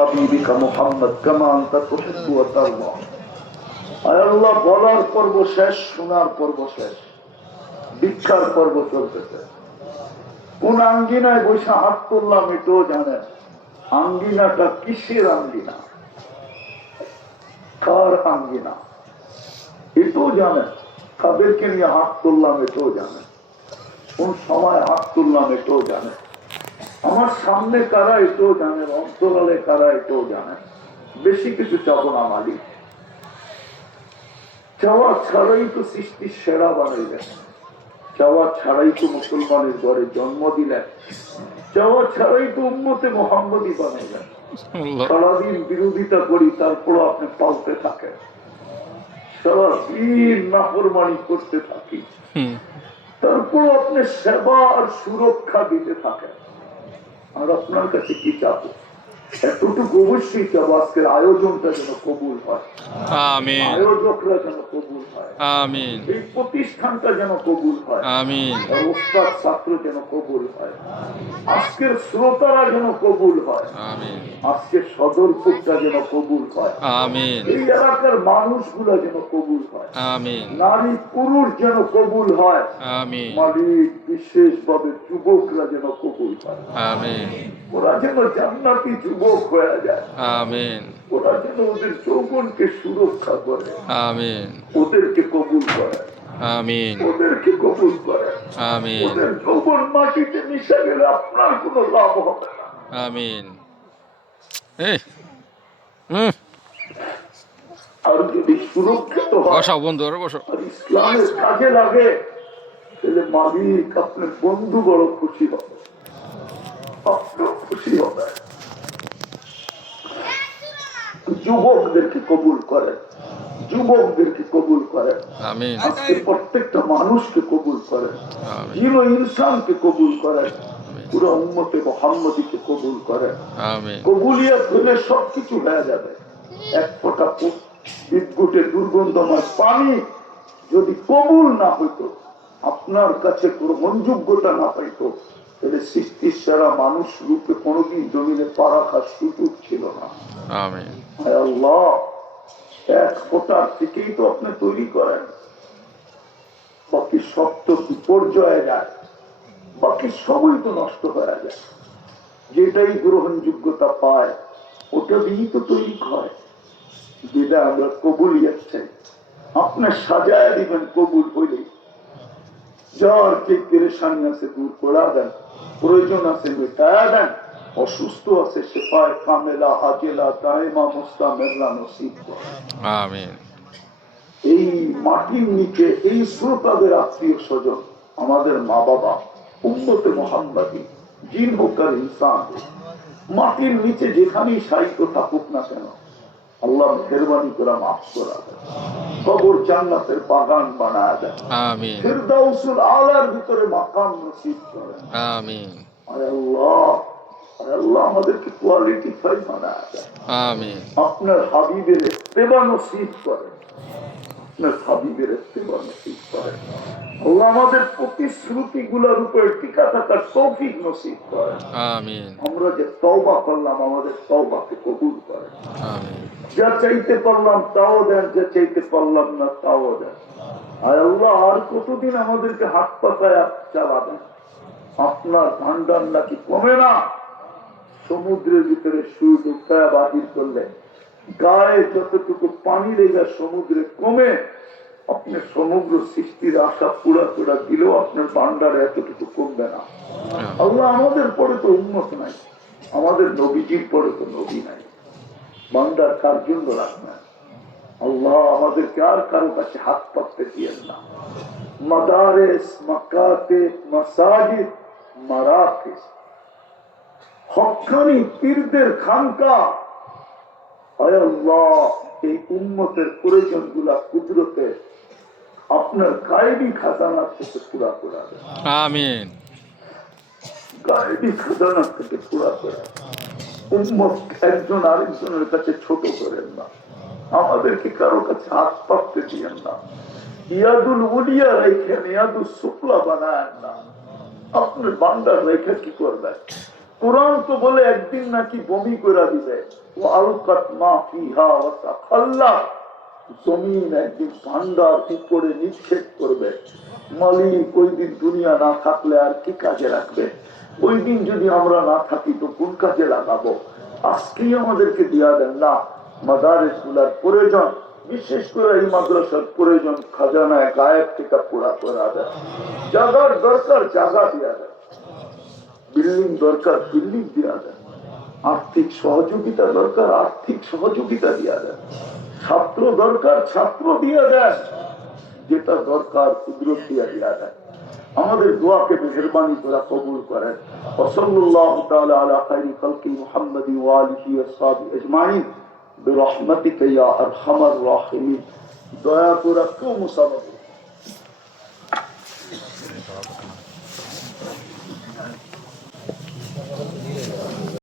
হাবিবিকা মুহাম্মদ কামা আনতা তুহিব্বু ওয়া তারদা। আয় আল্লাহ, বলার পর্ব শেষ, শোনার পর্ব শেষ, ভিক্ষার পর্ব চলতেছে। কোন আঙ্গিনায় বসে হাত তুললাম এটাও জানেন। আঙ্গিনাটা কিসের আঙ্গিনা, কার আঙ্গিনা এটাও জানেন। তাদেরকে নিয়ে হাত তুললাম এটাও জানেন। কোন সময় হাত তুললাম এটাও জানেন। আমার সামনে কারা এটাও জানেন, অন্তরালে কারা এটাও জানেন। বেশি কিছু চাবো না মালিক। চাওয়া ছাড়াই তো সৃষ্টির সেরা বানাইলেন, চাওয়া ছাড়াই তো মুসলমানের ঘরে জন্ম দিলেন, চাওয়া ছাড়াই তো উম্মতে মুহাম্মদী বানাইলেন। সারাদিন বিরোধিতা করি, তারপর আপনি পালতে থাকেন। সারাদিন নাফরমানি করতে থাকি, তারপর আপনি সেবা আর সুরক্ষা দিতে থাকেন। আর আপনার কাছে কি চাবো? এতটুকু অবশ্যই চাবো, আজকের আয়োজনটা যেন কবুল হয়, আমিন। আয়োজকরা যেন কবুল হয়, আমিন। এই প্রতিষ্ঠানটা যেন কবুল হয়, আমিন। আর ওস্তাদ ছাত্র যেন কবুল হয়, আজকের শ্রোতারা যেন কবুল হয়, আমিন। আজকের সদরপুরটা যেন কবুল হয়, আমিন। এই এলাকার মানুষগুলা যেন কবুল হয়, আমিন। নারী পুরুষ যেন কবুল হয়, আমিন। মালিক বিশেষভাবে যুবকরা যেন কবুল হয়, আমিন। ওরা যেন জান্নাতি যুবক হয়ে যায়, আমিন। ওরা যেন ওদের যৌবনকে সুরক্ষা করে, আমিন। ওদেরকে কবুল করে, আমিন। ওদেরকে কবুল করে, আমিন। ওদের যৌবন মাটিতে মিশে গেলে আপনার কোনো লাভ হবে না, আমিন। আর যদি সুরক্ষিত হয়, ইসলামের কাজে লাগে, তাহলে মালিক আপনার বন্ধু বড় খুশি হবে, আপনার খুশি হবে। যুবকদেরকে কবুল করেন, যুবকদেরকে কবুল করেন, আমিন। আজকে প্রত্যেকটা মানুষকে কবুল করেন, জিরো ইনসানকে কবুল করেন, পুরো উম্মতে মুহাম্মদীকে কবুল করেন, আমিন। কবুলিয়াত হলে সবকিছু হয়ে যাবে। এক ফোঁটা বিদ্যুতের দুর্গন্ধময় পানি যদি কবুল না হইতো, আপনার কাছে গ্রহণযোগ্যতা না পাইতো, তাহলে সৃষ্টির সারা মানুষ রূপে কোনোদিন জমিনে পা রাখার সুযোগ ছিল না, আমিন। আল্লাহ, এক ফোঁটার থেকেই তো আপনি তৈরি করেন, বাকি সব তো বিপর্যয়ে যায়, বাকি সবই তো নষ্ট হয়ে যায়। যেটাই গ্রহণযোগ্যতা পায় ওটা দিয়েই তো তৈরি হয়। যেটা আমরা কবুলিয়াত চাই, আপনার সাজায় দিবেন কবুল হইলে। যার যে পেরেশানি আছে দূর করা দেন, প্রয়োজন আছে মেটায়া দেন, অসুস্থ আছে শেফায়ে কামেলা আজেলা দায়েমা মুস্তামেররা নসিব করেন, আমিন। এই মাটির নিচে এই শ্রোতাদের আত্মীয় স্বজন, আমাদের মা বাবা, উম্মতে মুহাম্মদী, জিন হোক আর ইনসান, মাটির নিচে যেখানেই সাহিত্য থাকুক না কেন, আল্লাহ মেহেরবানি করে মাফ করা দেন, কবর জান্নাতের বাগান বানায় দেন, আমিন। ফিরদাউসুল আলার ভিতরে মাকাম নসিব করেন, আমিন। আয় আল্লাহ, আয় আল্লাহ, আমাদেরকে কোয়ালিটি ফাই বানায় দেন, আমিন। আপনার হাবিবের ইত্তেবা নসিব করেন, আপনার হাবিবের ইত্তেবা নসিব করেন। আল্লাহ আমাদের প্রতিশ্রুতি গুলার উপর টিকা থাকার তৌফিক নসিব করেন, আমিন। আমরা যে তওবা করলাম, আমাদের তওবাকে কবুল করেন, আমিন। যা চাইতে পারলাম তাও দেন, যা চাইতে পারলাম না তাও দেন। আয় আল্লাহ, আর কতদিন আমাদেরকে হাত পাতায় চালাবেন? আপনার ভান্ডার নাকি কমে না। সমুদ্রের ভিতরে সুদ উঠায় বাহির করলে গায়ে যতটুকু পানি লেগে সমুদ্রে কমে, আপনি সমগ্র সৃষ্টির আশা পুরা পুরা দিলেও আপনার ভান্ডারে এতটুকু কমবে না। আল্লাহ, আমাদের পরে তো উন্নত নাই, আমাদের নবীজির পরে তো নবী নাই, ভান্ডার কার জন্য রাখবেন? আল্লাহ আমাদেরকে আর কারো কাছে হাত পাততে দিয়েন না। মাদারেস, মাকাতিব, মাসাজিদ, মারাকিস, হক্কানি পীরদের খানকা, আয় আল্লাহ, এই উম্মতের প্রয়োজন গুলা কুদরতে আপনার গায়েবী খাজানা থেকে পুরা করা, আমিন। গায়েবী খাজানা থেকে পুরা করা। উম্মত একজন আরেকজনের কাছে ছোট করেন না, আমাদেরকে কারো কাছে হাত পাততে দিয়েন না। ইয়াদুল উলিয়া রেখেন, ইয়াদুল শুক্লা বানায়েন না। আপনার বান্দার রেখে কি করবেন? কোরআন তো বলে একদিন নাকি বমি করে দিবে, ও আলকাত মা ফিহা ওয়া তাখাল্লাত, জমিন একদিন ভান্ডার উপরে নিক্ষেপ করবে। মালিক ওই দিন দুনিয়া না থাকলে আর কি কাজে রাখবে? ওই দিন যদি আমরা না থাকি তো কোন কাজে লাগাবো? আজকেই আমাদেরকে দিয়া দেন না। মাদারিস গুলার প্রয়োজন, বিশেষ করে এই মাদ্রাসার প্রয়োজন, খাজানায় গায়েব থেকে পুরা করা দেয়। জায়গার দরকার জায়গা দিয়া দেয়, বিল্ডিং দরকার বিল্ডিং দিয়া দেয়, আর্থিক সহযোগিতা দরকার আর্থিক সহযোগিতা দিয়া দেয়, ছাত্র দরকার ছাত্র দিয়া দেয়, যেটা দরকার কুদরত দিয়া দিয়া দেয়। আমাদের দোয়াকে মেহেরবানি করে কবুল করেন। সাল্লাল্লাহু তাআলা আলা খায়রি খালকি মুহাম্মাদিন ওয়া আলিহি ওয়া সাহবিহি আজমাইন বিরহমাতিকা ইয়া আরহামার রাহিমিন। দয়া করে কেউ মুসাফা